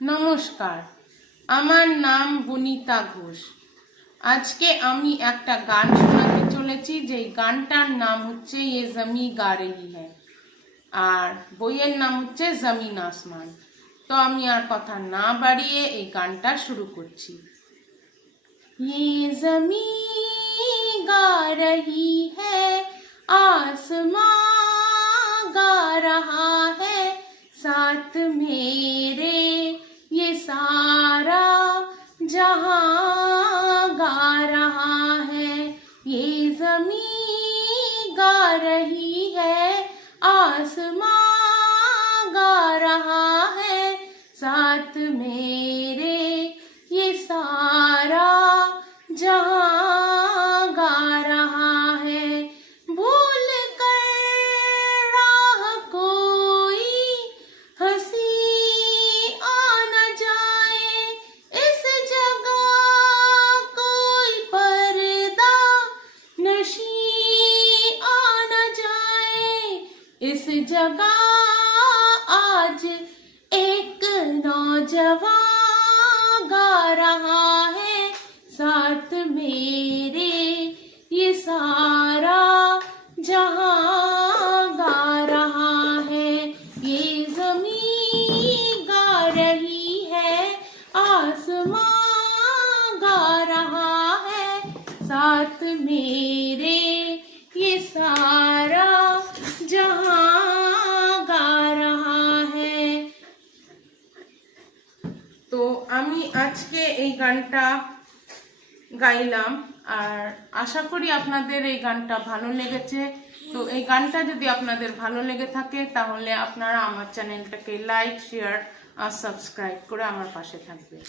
নমস্কার, আমার নাম বনিতা ঘোষ। আজকে আমি একটা গান শোনাতে চলেছি, যেই গানটার নাম হচ্ছে ये जमी गा रही है, আর বইয়ের নাম হচ্ছে জমিন আসমান। তো আমি আর কথা না বাড়িয়ে এই গানটা শুরু করছি। ये जमी गा रही है, आसमां गा रहा है, साथ मेरे ये सारा जहां गा रहा है। ये ज़मीं गा रही है, आसमां गा रहा है, साथ मेरे ये सारा जहां गा रहा है। भूल कर राह कोई हंसी आ न जाए, इस जगह कोई पर्दा नशी आ न जाए। इस जगह आज एक नौजवान गा रहा है, साथ मेरे ये सारा जहां गा रहा है। ये ज़मीं गा रही है, आसमां गा रहा है, साथ मेरे ये सारा जहां गा रहा है। তো আমি আজকে এই গানটা গাইলাম, আর আশা করি আপনাদের এই গানটা ভালো লেগেছে। তো এই গানটা যদি আপনাদের ভালো লেগে থাকে, তাহলে আপনারা আমার চ্যানেলটাকে লাইক, শেয়ার আর সাবস্ক্রাইব করে আমার পাশে থাকবেন।